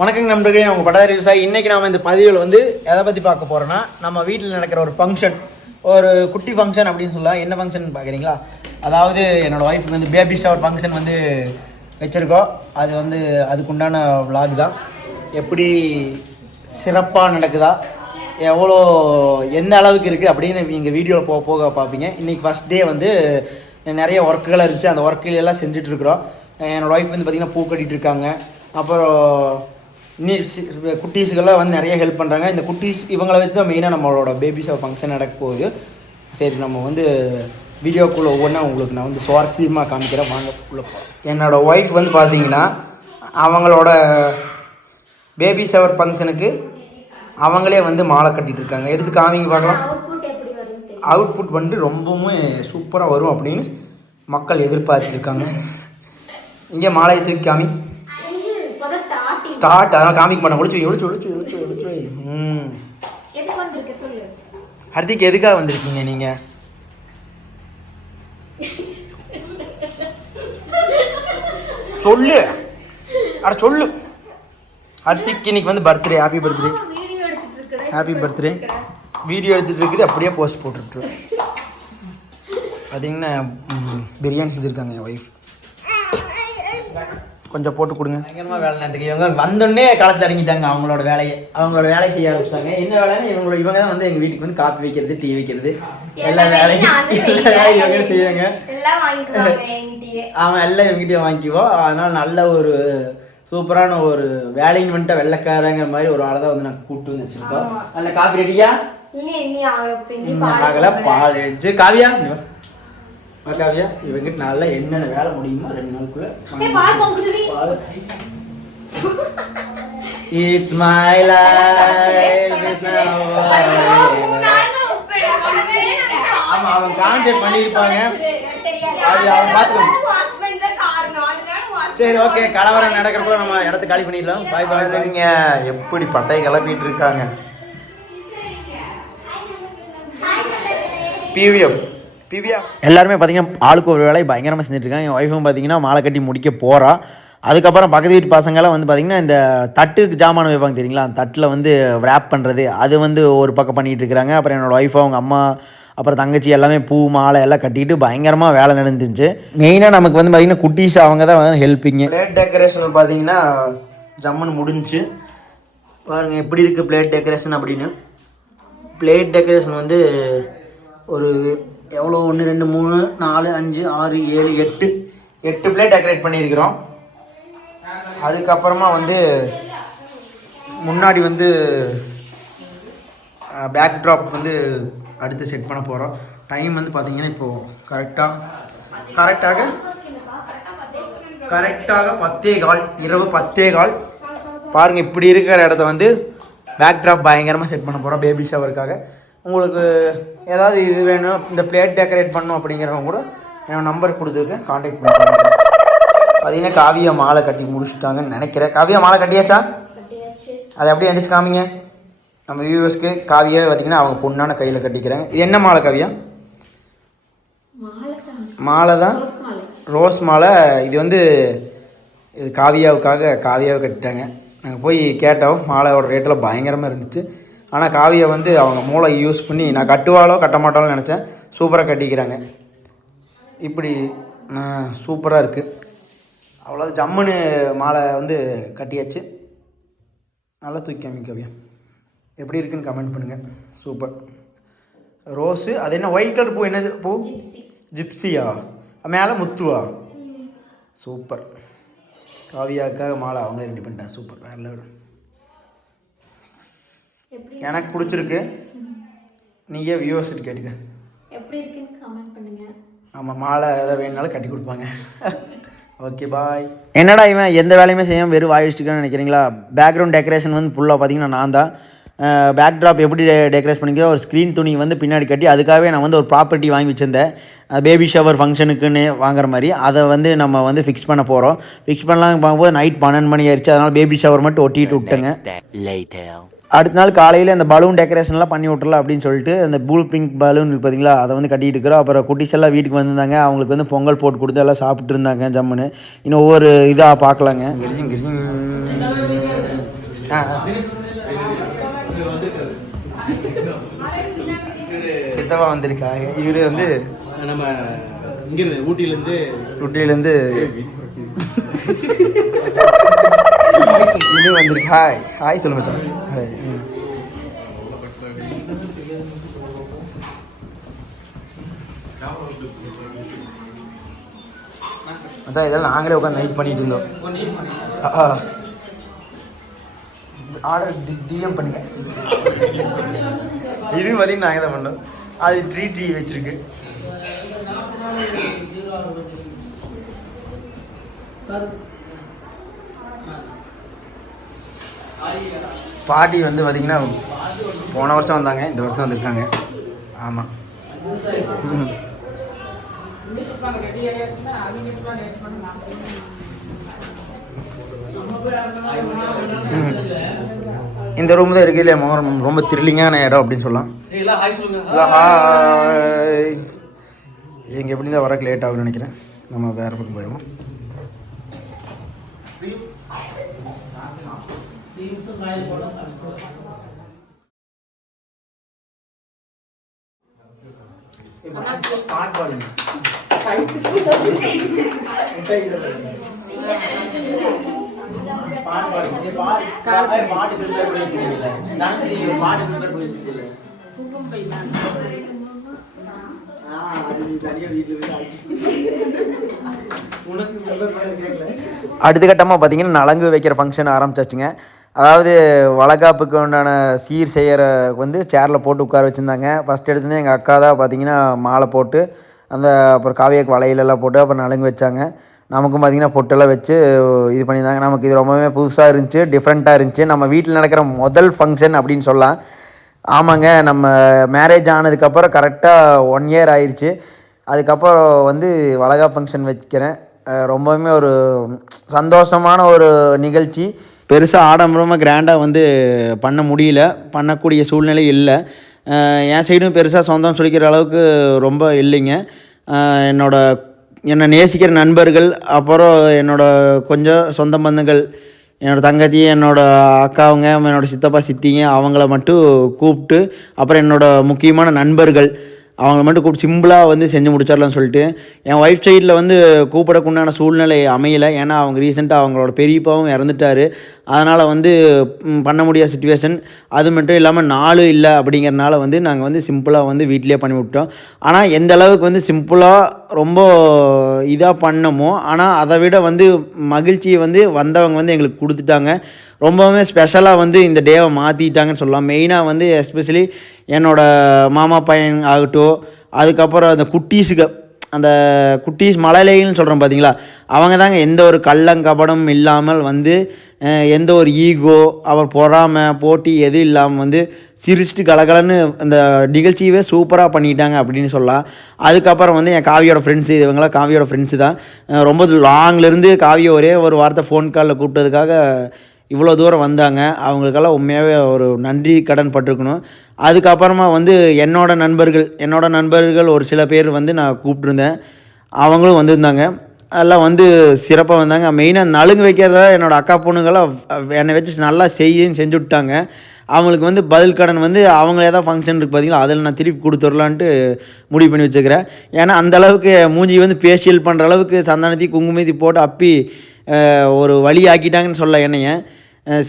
வணக்கம் நண்பர்களே உங்கள் பட்டாதாரி விவசாயி. இன்றைக்கி நாம் இந்த பதிவில் வந்து எதை பற்றி பார்க்க போகிறோன்னா நம்ம வீட்டில் நடக்கிற ஒரு ஃபங்க்ஷன் ஒரு குட்டி ஃபங்க்ஷன் அப்படின்னு சொல்லலாம். என்ன ஃபங்க்ஷன் பார்க்குறீங்களா? அதாவது என்னோடய ஒய்ஃபுக்கு வந்து பேபி ஷவர் ஃபங்க்ஷன் வந்து வச்சுருக்கோம். அது வந்து அதுக்குண்டான விளாக் தான். எப்படி சிறப்பாக நடக்குதா? எவ்வளோ எந்த அளவுக்கு இருக்குது அப்படின்னு நீங்கள் வீடியோவில் போக போக பார்ப்பீங்க. இன்றைக்கி ஃபஸ்ட் டே வந்து நிறைய ஒர்க்குகள் இருந்துச்சு. அந்த ஒர்க்குகளெல்லாம் செஞ்சிட்ருக்குறோம் என்னோடய ஒய்ஃப் வந்து பார்த்திங்கன்னா பூ கட்டிட்டு இருக்காங்க. அப்புறம் குட்டீஸுக்கெல்லாம் வந்து நிறைய ஹெல்ப் பண்ணுறாங்க இந்த குட்டீஸ் இவங்களை வச்சு தான் மெயினாக நம்மளோட பேபி ஷோ ஃபங்க்ஷன் நடக்க போகுது. சரி நம்ம வந்து வீடியோக்குள்ளே ஒவ்வொன்றா உங்களுக்கு நான் வந்து சுவாரஸ்யமாக காமிக்கிறேன். வாங்க உள்ள என்னோடய ஒய்ஃப் வந்து பார்த்தீங்கன்னா அவங்களோட பேபி ஷவர் ஃபங்க்ஷனுக்கு அவங்களே வந்து மாலை கட்டிட்டு இருக்காங்க. எடுத்து காமிங்க பார்க்கலாம். அவுட்புட் வந்து ரொம்பவுமே சூப்பராக வரும் அப்படின்னு மக்கள் எதிர்பார்த்துருக்காங்க. இங்கே மாலையை தூக்கி காமி. ஸ்டார்ட் அதெல்லாம் காமிக்க மாட்டேன். ஒழிச்சு ஒழிச்சு ஒழிச்சு ஒழிச்சு ஒழிச்சு ம். ஹர்திக் எதுக்காக வந்திருக்கீங்க நீங்கள் சொல்லு. அட சொல்லு. ஹர்திக் இன்னைக்கு வந்து birthday happy birthday happy birthday video எடுத்துகிட்டு இருக்குது அப்படியே போஸ்ட் போட்டுட்டு பார்த்தீங்கன்னா பிரியாணி செஞ்சுருக்காங்க என் ஒய்ஃப் கொஞ்சம் போட்டு கொடுங்க. பயங்கரமாக வேலை நடக்கு இவங்க வந்தோடனே களத்தில் இறங்கிட்டாங்க அவங்களோட வேலையை. அவங்களோட வேலையை செய்ய ஆரம்பிச்சிட்டாங்க. என்ன வேலைன்னா இவங்களோட இவங்க தான் வந்து எங்கள் வீட்டுக்கு வந்து காப்பி வைக்கிறது டீ வைக்கிறது. எல்லா வேலையும் எல்லா வேலையும் இவங்க செய்வாங்க. அவன் எல்லாம் இவங்ககிட்டயே வாங்கிக்குவோம். அதனால் நல்ல ஒரு சூப்பரான ஒரு வேலைன்னு வந்துட்டு வெள்ளைக்காரங்கிற மாதிரி ஒரு ஆளை தான் வந்து நாங்கள் கூப்பிட்டு வந்து வச்சுருக்கோம். நல்ல காப்பி ரெடியா? ஆகல பால் எடுத்து காவியா காவியா இவங்கிட்ட நல்லா என்னென்ன வேலை முடியுமோ ரெண்டு நாளுக்குள்ள இட்ஸ் மை லைஃப் ஆமா அவன் கான்செப்ட் பண்ணியிருப்பாங்க. அது அவன் பார்த்துக்கணும் ஹஸ்பண்ட் தான் காரணம். அதனால husband சரி ஓகே கலவரம் நடக்கிறப்போ நம்ம இடத்த காலி பண்ணிடலாம். பாய் பாய் பாய்ங்க எப்படி பட்டை கிளப்பிட்டு இருக்காங்க. பிவிஎஃப் எல்லாருமே பார்த்தீங்கன்னா ஆளுக்கு ஒரு வேலையை பயங்கரமாக செஞ்சுட்டு இருக்காங்க. என் ஒய்ஃபும் பார்த்தீங்கன்னா மாலை கட்டி முடிக்க போகிறா அதுக்கப்புறம் பக்கத்து வீட்டு பசங்களாம் வந்து பார்த்தீங்கன்னா இந்த தட்டுக்கு ஜாமான் வைப்பாங்க தெரியுங்களா? அந்த தட்டில் வந்து ரேப் பண்ணுறது அது வந்து ஒரு பக்கம் பண்ணிகிட்டு இருக்கிறாங்க. அப்புறம் என்னோடய ஒய்ஃப் அவங்க அம்மா அப்புறம் தங்கச்சி எல்லாமே பூ மாலை எல்லாம் கட்டிட்டு பயங்கரமாக வேலை நடந்துச்சு. மெயினாக நமக்கு வந்து பார்த்தீங்கன்னா குட்டீஸ் அவங்க தான் ஹெல்ப்பிங்க பிளேட் டெக்கரேஷன் பார்த்தீங்கன்னா ஜம்முன்னு முடிஞ்சுச்சு. பாருங்க எப்படி இருக்குது பிளேட் டெக்கரேஷன் அப்படின்னு. பிளேட் டெக்கரேஷன் வந்து ஒரு எவ்வளோ? ஒன்று ரெண்டு மூணு நாலு அஞ்சு ஆறு ஏழு எட்டு. எட்டு பிளேட் டெக்கரேட் பண்ணியிருக்கிறோம். அதுக்கப்புறமா வந்து முன்னாடி வந்து பேக் ட்ராப் வந்து அடுத்து செட் பண்ண போகிறோம் டைம் வந்து பார்த்தீங்கன்னா இப்போது கரெக்டாக கரெக்டாக கரெக்டாக பத்தே கால் இரவு பத்தே கால். பாருங்கள் இப்படி இருக்கிற இடத்த வந்து பேக் ட்ராப் பயங்கரமாக செட் பண்ண போகிறோம் பேபி ஷவருக்காக உங்களுக்கு ஏதாவது இது வேணும் இந்த பிளேட் டெக்கரேட் பண்ணணும் அப்படிங்கிறவங்க கூட என் நம்பர் கொடுத்துருக்கேன் காண்டாக்ட் பண்ணி பாருங்க. பார்த்தீங்கன்னா காவியா மாலை கட்டி முடிச்சுட்டாங்கன்னு நினைக்கிறேன். காவியா மாலை கட்டியாச்சா? அதை அப்படியே எந்திரிச்சு காமிங்க? நம்ம வியூவர்ஸ்க்கு காவியாவே பார்த்தீங்கன்னா அவங்க பொண்ணான கையில் கட்டிக்கிறாங்க. இது என்ன மாலை காவியா? மாலை தான் ரோஸ் மாலை இது வந்து இது காவியாவுக்காக காவியாவை கட்டிட்டாங்க. நாங்கள் போய் கேட்டோம். மாலையோட ரேட்டில் பயங்கரமாக இருந்துச்சு. ஆனால் காவியை வந்து அவங்க மூளை யூஸ் பண்ணி நான் கட்டுவாளோ கட்ட மாட்டாலும் நினச்சேன். சூப்பராக கட்டிக்கிறாங்க. இப்படி சூப்பராக இருக்குது அவ்வளோ ஜம்முன்னு மாலை வந்து கட்டியாச்சு. நல்லா தூக்கி காமி காவியா. எப்படி இருக்குன்னு கமெண்ட் பண்ணுங்கள் சூப்பர். ரோஸு அது என்ன ஒயிட் கலர் பூ என்ன பூ? ஜிப்சியா. மேலே முத்துவா? சூப்பர். காவியாக்காக மாலை அவங்களே ரெடி பண்ணிட்டேன் சூப்பர். வேற லெவல். எனக்கு பிடிச்சிருக்கு நீயே வியூவர்ஸ்ட்டு கேட்டுக்க. எப்படி இருக்குன்னு கமெண்ட் பண்ணுங்க. ஆமாம் மாலை எதாவது வேணுனாலும் கட்டி கொடுப்பாங்க. ஓகே பாய் என்னடா இவன் எந்த வேலையுமே செய்யாமல் வெறும் வாயிடுச்சுக்கன்னு நினைக்கிறீங்களா? பேக்ரவுண்ட் டெக்கரேஷன் வந்து ஃபுல்லாக பார்த்தீங்கன்னா நான் தான் பேக் ட்ராப் எப்படி டெக்கரேட் பண்ணிக்க ஒரு ஸ்க்ரீன் துணி வந்து பின்னாடி கட்டி அதுக்காகவே நான் வந்து ஒரு ப்ராப்பர்ட்டி வாங்கி வச்சிருந்தேன். பேபி ஷவர் ஃபங்க்ஷனுக்குன்னு வாங்குற மாதிரி. அதை வந்து நம்ம வந்து ஃபிக்ஸ் பண்ண போகிறோம் ஃபிக்ஸ் பண்ணலாம் பார்க்கும்போது நைட் பன்னெண்டு மணி ஆயிடுச்சு. அதனால் பேபி ஷவர் மட்டும் ஒட்டிட்டு விட்டேங்க. அடுத்த நாள் காலையில் அந்த பலூன் டெக்கரேஷன்லாம் பண்ணி விட்றலாம் அப்படின்னு சொல்லிட்டு அந்த ப்ளூ பிங்க் பலூன் இருக்கு பார்த்தீங்களா அதை வந்து கட்டிட்டு இருக்கிறோம். அப்புறம் குட்டீஸ் எல்லாம் வீட்டுக்கு வந்திருந்தாங்க. அவங்களுக்கு வந்து பொங்கல் போட்டு கொடுத்து எல்லாம் சாப்பிட்டு இருந்தாங்க ஜம்முன்னு. இன்னும் ஒவ்வொரு இதாக பார்க்கலாங்க. சித்தப்பா வந்திருக்காங்க இவர் வந்து நம்ம இங்கிருந்து ஊட்டியிலேருந்து ஊட்டியிலேருந்து இது வந்திருக்கு ஹாய் ஹாய் சொல்லுங்க சார் ஹாய் அதான் இதெல்லாம் நாங்களே உட்காந்து நைட் பண்ணிட்டு இருந்தோம். ஆர்டர் டி டிஎம் பண்ணுங்க இது பார்த்தீங்கன்னா நாங்கள் தான் பண்ணோம். அது ட்ரீ ட்ரீ வச்சிருக்கு. பாட்டி வந்து பார்த்தீங்கன்னா போன வருஷம் வந்தாங்க இந்த வருஷம் வந்திருக்காங்க. ஆமாம். இந்த ரூம் தான் இருக்கு இல்லையா ரொம்ப த்ரில்லிங்கான இடம் அப்படின்னு சொல்லலாம். ஹாய் எங்கள் எப்படி தான் வரக்கு லேட் ஆகும்னு நினைக்கிறேன். நம்ம வேறு பக்கம் போயிடுவோம். அடுத்த கட்டமாக பார்த்தீங்கன்னா நலங்கு வைக்கிற ஃபங்க்ஷன் ஆரம்பிச்சாச்சுங்க. அதாவது வளகாப்புக்கு உண்டான சீர் செய்கிற வந்து சேரில் போட்டு உட்கார வச்சுருந்தாங்க. ஃபஸ்ட் எடுத்தோன்னே எங்கள் அக்கா தான் பார்த்தீங்கன்னா மாலை போட்டு அந்த அப்புறம் காவியக்கு வளையலெல்லாம் போட்டு அப்புறம் நலங்கு வச்சாங்க. நமக்கும் பார்த்தீங்கன்னா பொட்டெல்லாம் வச்சு இது பண்ணியிருந்தாங்க. நமக்கு இது ரொம்பவே புதுசாக இருந்துச்சு டிஃப்ரெண்ட்டாக இருந்துச்சு. நம்ம வீட்டில் நடக்கிற முதல் ஃபங்க்ஷன் அப்படின்னு சொல்லலாம். ஆமாங்க நம்ம மேரேஜ் ஆனதுக்கப்புறம் கரெக்டாக ஒன் இயர் ஆயிடுச்சு அதுக்கப்புறம் வந்து வளகா ஃபங்க்ஷன் வைக்கிறேன். ரொம்பவுமே ஒரு சந்தோஷமான ஒரு நிகழ்ச்சி. பெருசாக ஆடம்பரமாக கிராண்டாக வந்து பண்ண முடியல. பண்ணக்கூடிய சூழ்நிலை இல்லை. என் சைடும் பெருசாக சொந்தம் சொல்லிக்கிற அளவுக்கு ரொம்ப இல்லைங்க. என்னோடய என்னை நேசிக்கிற நண்பர்கள் அப்புறம் என்னோடய கொஞ்சம் சொந்த பந்தங்கள் என்னோடய தங்கச்சி என்னோடய அக்காவுங்க என்னோடய சித்தப்பா சித்திங்க அவங்கள மட்டும் கூப்பிட்டு அப்புறம் என்னோடய முக்கியமான நண்பர்கள் அவங்க மட்டும் கூப்பிட்டு சிம்பிளாக வந்து செஞ்சு முடிச்சிடலாம்னு சொல்லிட்டு என் ஒய்ஃப் சைடில் வந்து கூப்பிடக்குண்டான சூழ்நிலை அமையலை. ஏன்னா அவங்க ரீசெண்டாக அவங்களோட பெரியப்பாவும் இறந்துட்டார். அதனால் வந்து பண்ண முடியாத சுச்சுவேஷன் அது மட்டும் இல்லாமல் நாலு இல்லை அப்படிங்கிறனால வந்து நாங்கள் வந்து சிம்பிளாக வந்து வீட்டிலே பண்ணி விட்டோம் ஆனால் எந்த அளவுக்கு வந்து சிம்பிளாக ரொம்ப இதாக பண்ணமோ ஆனால் அதை விட வந்து மகிழ்ச்சியை வந்து வந்தவங்க வந்து எங்களுக்கு கொடுத்துட்டாங்க. ரொம்பவுமே ஸ்பெஷலாக வந்து இந்த டேவை மாற்றிட்டாங்கன்னு சொல்லலாம். மெயினாக வந்து எஸ்பெஷலி என்னோட மாமா பையன் ஆகட்டும் அதுக்கப்புறம் அந்த குட்டீஸுக்கு அந்த குட்டீஸ் மழலைன்னு சொல்கிறோம் பார்த்தீங்களா அவங்க தாங்க எந்த ஒரு கள்ளங்கபடம் இல்லாமல் வந்து எந்த ஒரு ஈகோ அவர் பொறாமை போட்டி எதுவும் இல்லாமல் வந்து சிரிச்சிட்டு கலகலன்னு அந்த நிகழ்ச்சியவே சூப்பராக பண்ணிட்டாங்க அப்படின்னு சொல்லலாம். அதுக்கப்புறம் வந்து என் காவியோட ஃப்ரெண்ட்ஸு இவங்களாம் காவியோட ஃப்ரெண்ட்ஸு தான். ரொம்ப லாங்லேருந்து காவியை ஒரே ஒரு வார்த்தை ஃபோன் காலில் கூப்பிட்டதுக்காக இவ்வளோ தூரம் வந்தாங்க. அவங்களுக்கெல்லாம் உண்மையாகவே ஒரு நன்றி கடன் பட்டிருக்கணும். அதுக்கப்புறமா வந்து என்னோட நண்பர்கள் என்னோட நண்பர்கள் ஒரு சில பேர் வந்து நான் கூப்பிட்ருந்தேன் அவங்களும் வந்திருந்தாங்க. எல்லாம் வந்து சிறப்பாக வந்தாங்க. மெயினாக நலுங்கு வைக்கிறத என்னோட அக்கா பொண்ணுங்களாம் என்னை வச்சு நல்லா செய்யும் செஞ்சு விட்டாங்க. அவங்களுக்கு வந்து பதில் கடன் வந்து அவங்க ஏதாவது ஃபங்க்ஷன் இருக்குது பார்த்தீங்களா அதில் நான் திருப்பி கொடுத்துடலான்ட்டு முடிவு பண்ணி வச்சுக்கிறேன். ஏன்னா அந்த அளவுக்கு மூஞ்சி வந்து ஃபேஷியல் பண்ணுற அளவுக்கு சந்தானத்தி குங்குமத்தி போட்டு அப்பி ஒரு வழி ஆக்கிட்டாங்கன்னு சொல்ல என்னைய.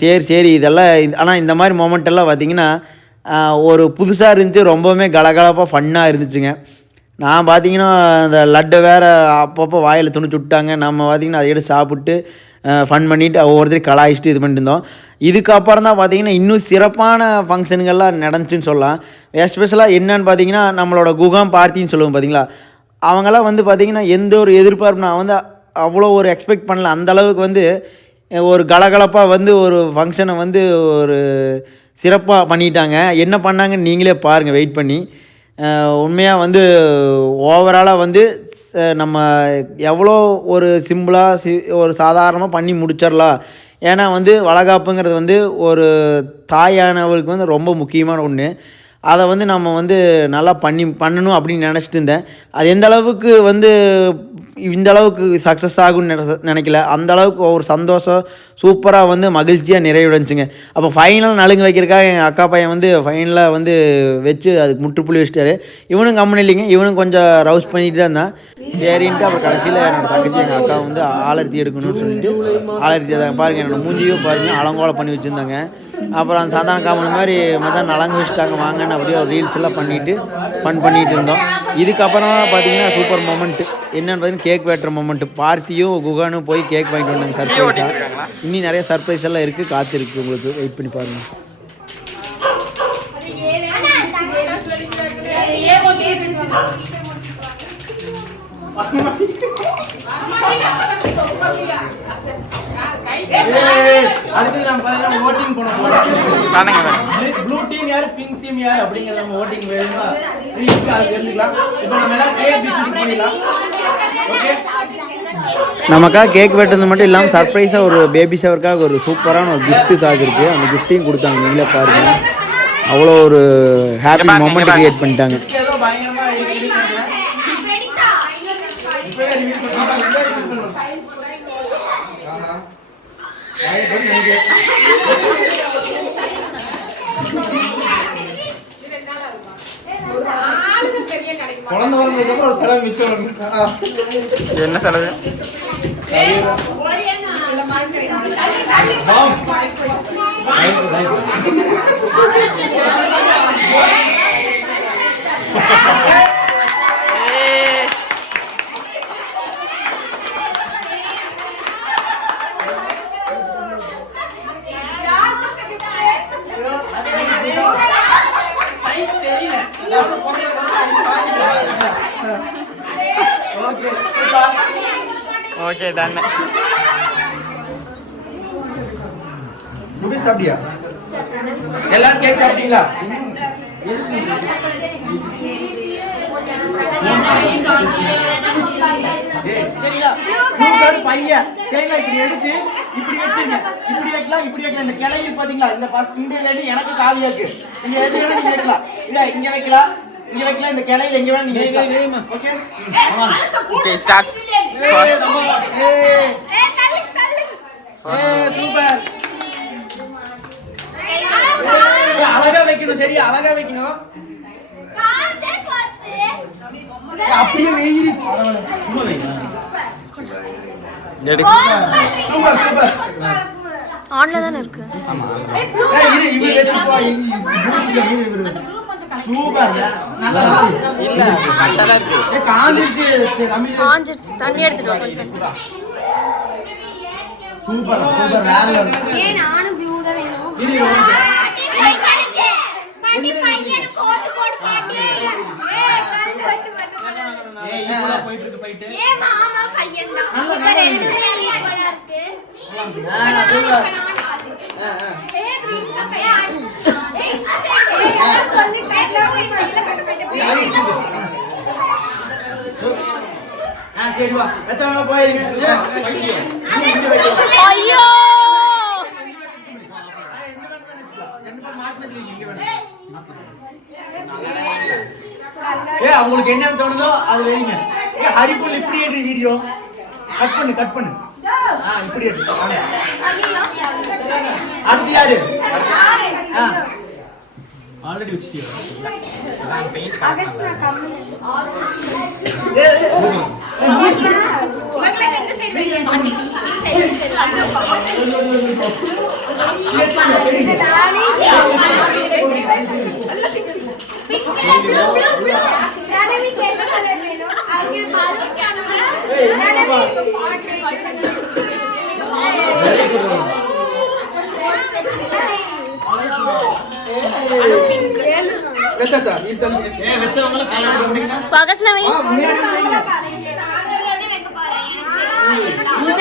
சரி சரி இதெல்லாம் ஆனால் இந்த மாதிரி மொமெண்ட் பார்த்திங்கன்னா ஒரு புதுசாக இருந்துச்சு ரொம்பவுமே கலகலப்பாக ஃபன்னாக இருந்துச்சுங்க. நான் பார்த்தீங்கன்னா அந்த லட்டை வேறு அப்பப்போ வாயில் துணிச்சு விட்டாங்க நம்ம பார்த்திங்கன்னா அதை எடுத்து சாப்பிட்டு ஃபன் பண்ணிவிட்டு ஒவ்வொருத்தரையும் கலாய்ச்சிட்டு இது பண்ணிட்டு இருந்தோம். இதுக்கப்புறம் தான் பார்த்தீங்கன்னா இன்னும் சிறப்பான ஃபங்க்ஷனுங்கள்லாம் நடந்துச்சுன்னு சொல்லலாம். எஸ்பெஷலாக என்னன்னு பார்த்தீங்கன்னா நம்மளோட குகாம் பார்த்தின்னு சொல்லுவோம் பார்த்தீங்களா அவங்களாம் வந்து பார்த்திங்கன்னா எந்த ஒரு எதிர்பார்ப்புனா நான் வந்து அவ்வளோ ஒரு எக்ஸ்பெக்ட் பண்ணல. அந்த அளவுக்கு வந்து ஒரு கலகலப்பாக வந்து ஒரு ஃபங்க்ஷனை வந்து ஒரு சிறப்பாக பண்ணிட்டாங்க. என்ன பண்ணாங்கன்னு நீங்களே பாருங்கள் வெயிட் பண்ணி. உண்மையாக வந்து ஓவராலாக வந்து நம்ம எவ்வளோ ஒரு சிம்பிளாக சி ஒரு சாதாரணமாக பண்ணி முடிச்சிடலாம். ஏன்னா வந்து வளகாப்புங்கிறது வந்து ஒரு தாயானவளுக்கு வந்து ரொம்ப முக்கியமான ஒன்று அதை வந்து நம்ம வந்து நல்லா பண்ணி பண்ணணும் அப்படின்னு நினச்சிட்டு இருந்தேன். அது எந்த அளவுக்கு வந்து இந்த அளவுக்கு சக்ஸஸ் ஆகும்னு நினைக்கல. அந்த அளவுக்கு ஒரு சந்தோஷம் சூப்பராக வந்து மகிழ்ச்சியாக நிறைவடைஞ்சுங்க. அப்போ ஃபைனல் நலுங்கு வைக்கிறக்காக எங்கள் அக்கா பையன் வந்து ஃபைனலாக வந்து வச்சு அதுக்கு முற்றுப்புள்ளி வச்சிட்டாரு. இவனும் கம்மன் இல்லைங்க. இவனும் கொஞ்சம் ரவுஸ் பண்ணிட்டு தான் இருந்தான். சரின்ட்டு அப்புறம் கடைசியில் என்னோட தங்கச்சி எங்கள் அக்கா வந்து ஆலர்த்தி எடுக்கணும்னு சொல்லிட்டு ஆலர்த்தி அதை பாருங்கள் என்னோட மூஞ்சியோ பாருங்கள் அலங்கோலம் பண்ணி வச்சுருந்தாங்க. அப்புறம் அந்த சாதாரண காமன் மாதிரி மொத்தம் நலங்கு வச்சுட்டாங்க வாங்கன்னு அப்படியே ஒரு ரீல்ஸ் எல்லாம் பண்ணிட்டு ஃபன் பண்ணிகிட்டு இருந்தோம் இதுக்கப்புறம் பார்த்தீங்கன்னா சூப்பர் மொமெண்ட் என்னன்னு பார்த்தீங்கன்னா கேக் வெட்டுற மொமெண்ட் பார்த்தியும் குகானும் போய் கேக் வாங்கிட்டு வந்தாங்க சர்ப்ரைஸாக இன்னும் நிறைய சர்ப்ரைஸ் எல்லாம் இருக்குது காத்திருக்கு உங்களுக்கு வெயிட் பண்ணி பாருங்கள் அடுத்தது நம்ம பார்த்தீங்கன்னா ஓட்டிங் பண்ண போகிறோம் ப்ளூ டீம் யார் பிங்க் டீம் யார் அப்படிங்கிற நம்ம ஓட்டிங் வேணுமா? ட்ரீக்கு அது தெரிஞ்சுக்கலாம் இப்போ நம்ம எல்லாம் கேக் டிஸ்ட்ரிபியூட் பண்ணிடலாம். ஓகே நமக்காக கேக் வெட்டுறது மட்டும் இல்லாமல் சர்ப்ரைஸாக ஒரு பேபி ஷவருக்காக ஒரு சூப்பரான ஒரு gift காத்திருக்கு அந்த கிஃப்ட்டையும் கொடுத்தாங்க. நீங்களே பாருங்க. அவ்வளோ ஒரு ஹாப்பி மொமெண்ட் கிரியேட் பண்ணிட்டாங்க. குழந்தை செலவு மிச்சம் என்ன செலவு? ஓகே தானே முடிச்சு சாப்பிட்டியா எல்லாரும் கேக் சாப்பிட்டீங்களா ஏய், சரியா blue color பைய சரிங்களா இப்படி எடுத்து இப்படி வச்சுங்க இப்படி வைக்கலாம் இப்படி வைக்கலாம் இந்த கிளை பாத்தீங்களா இந்த இந்த இல்லாட்டி எனக்கு காவியா இருக்கு இங்க எது வேணா நீங்க வைக்கலாம் இல்ல இங்க வைக்கலாம் இங்க வைக்கலாம் இந்த கிளையில எங்க வேணா நீங்க வைக்கலாம் ஓகே ஓகே ஸ்டார்ட் சூப்பர் அழகா வைக்கணும் சரி அழகா வைக்கணும் அப்படியே வெயில் சூப்பர் சூப்பர் ஆன்ல தானே இருக்கு இரு இவரு. சூப்பர் நல்லா இருக்கு. இல்ல கரெக்டா தான் இருக்கு. ஏய் காஞ்சிருச்சு. தண்ணி எடுத்துட்டு வா கொஞ்சம். Super super. வேற level. ஏன் நானும் ப்ளூ தான் வேணும். இரு இரு, ஒரு நிமிஷம். ஏய், இப்பதான் போயிட்டு இருக்கு போயிட்டு. நல்ல, நல்ல ஆ, சூப்பர். ஆ, ஆ. ஏய், அது இருக்கு. ஆ சரி வா. எத்தனை போயிருங்க ஐயோ. ஏ அவங்களுக்கு என்ன தோணுதோ அது வைங்க ஏ ஹரிபுல் இப்படி எடுத்து வீடியோ கட் பண்ணு கட் பண்ணு. ஆ இப்படி எடுத்து. அடுத்து யாரு? ஆ. ஆல்ரெடி வச்சிட்டியா? ஏ, ஏ, ஏ. ஏய், என்னப்பா? வச்சாச்சா நீ தள்ளி ஏ வச்சவங்கள கல்யாணம் பண்ணீங்க பகஸ்னவை ஆ முன்னாடி வைங்க சரி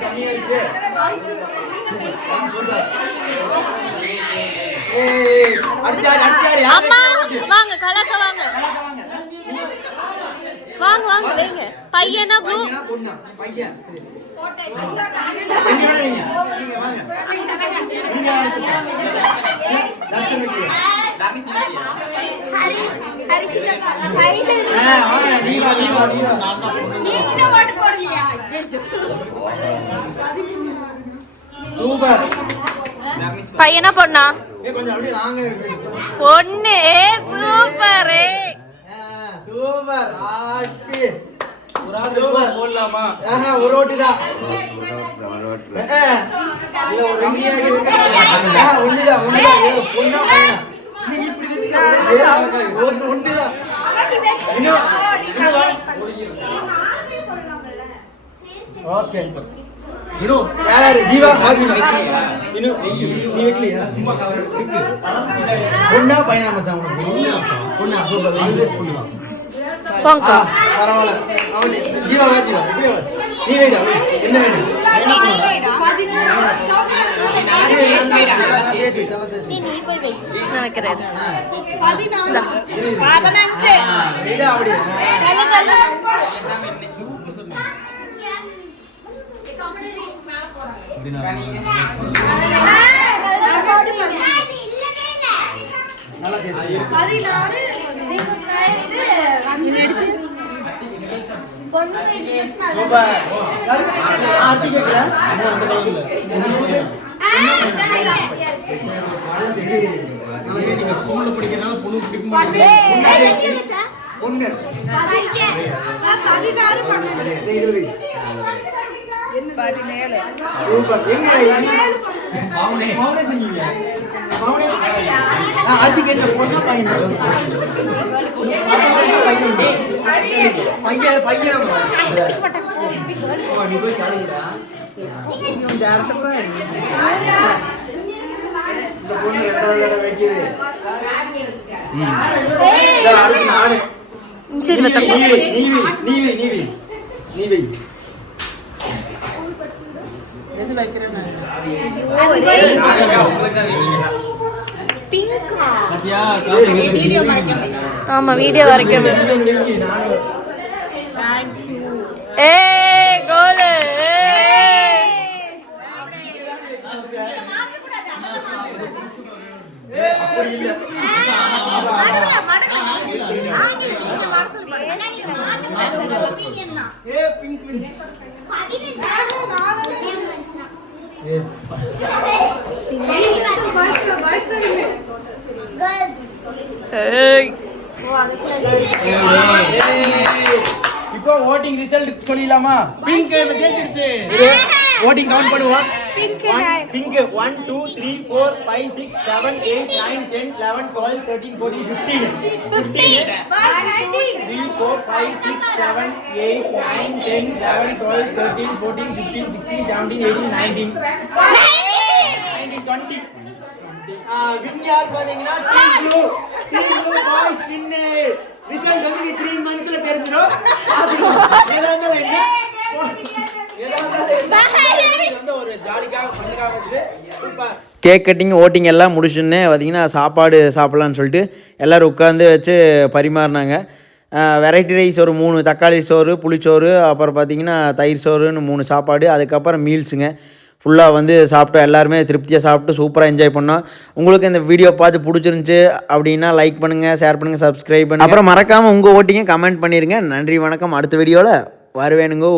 கம்மியா இருக்கு அடிச்சாரு அடிச்சாரு அம்மா? வாங்க கலக்க வாங்க வாங்க. வாங்க வாங்க வைங்க பையனா ப்ளூ பையனா? பையனா பொண்ணா? பொண்ணு. சூப்பர். சூப்பர். போடலாமா ஒரு ஓட்டு தான் இல்ல ஒரு ஒண்ணுதான் ஒண்ணுதான் ஏ, பொண்ணா பையனா ஒண்ணுதான். ஓகே விடு யார் யாரு ஜீவா நீ வைக்கலையா பொண்ணா பையனா மச்சான் உனக்கு பொண்ணா சூப்பர் இங்கிலீஷ் பொண்ணு தான் போங்க. பரவாயில்ல. அவன் ஜீவா இப்படியே வா. நீ வைடா. என்ன வேணும்? வை, வை. ஸ்கூல்ல படிக்கிறனால பொண்ணு பிடிக்க மாட்டேங்குது ஒண்ணு வை. சூப்பர். எங்க? மௌனே. மௌனே செஞ்சீங்க. மௌனே. ஆர்த்திக்கு என்ன பொண்ணா பையனா? பையன் பையன் நீ போய் கழுவுடா இந்த பொண்ணு ரெண்டாவது தடவை வைக்குது இதோ அடுத்து நானு சரி நீ பத்தம் வை, நீ வை, நீ வை, நீ வை, நீ வை. பாத்தியா காசு வீடியோ ஆமா வீடியோ வரைக்கும் நீ வை, நானு. ஏ கோலு அப்படி இல்ல. ஆமா, ஆமா. ஏ, ஏய் ஏய், இப்போ ஓட்டிங் ரிசல்ட் சொல்லிடலாமா? பிங்க் ஜெயிச்சிடுச்சு ஓட்டிங் கவுண்ட் பண்ணுவோம் pink one two three four five six seven eight nine ten eleven twelve thirteen fourteen fifteen three four five six seven eight nine ten eleven twelve thirteen fourteen fifteen sixteen seventeen eighteen nineteen nineteen twenty win யார் பாத்தீங்கன்னா team blue team blue boys win result வந்து நீ 3 மந்த்ஸ்ல தெரிஞ்சிரும் பாத்துக்கோ ஏதா இருந்தாலும் என்ன? ஏதா இருந்தாலும் என்ன? இது வந்து ஒரு ஜாலிக்காக ஃபன்னுக்காக வந்து சூப்பர் கேக் கட்டிங் ஓட்டிங் எல்லாம் முடிச்சுன்னு பார்த்தீங்கன்னா சாப்பாடு சாப்பிட்லான்னு சொல்லிட்டு எல்லோரும் உட்காந்து வச்சு பரிமாறினாங்க. வெரைட்டி ரைஸ் ஒரு மூணு தக்காளி சோறு புளிச்சோறு அப்புறம் பார்த்தீங்கன்னா தயிர் சோறுன்னு மூணு சாப்பாடு அதுக்கப்புறம் மீல்ஸுங்க ஃபுல்லாக வந்து சாப்பிட்டோம் எல்லாருமே திருப்தியாக சாப்பிட்டு சூப்பராக என்ஜாய் பண்ணோம். உங்களுக்கு இந்த வீடியோ பார்த்து பிடிச்சிருந்துச்சி அப்படின்னா லைக் பண்ணுங்கள் ஷேர் பண்ணுங்கள் சப்ஸ்கிரைப் பண்ணுங்கள் அப்புறம் மறக்காமல் உங்கள் ஓட்டிங்க கமெண்ட் பண்ணிடுங்க நன்றி வணக்கம். அடுத்த வீடியோவில் வருவேனுங்கோ.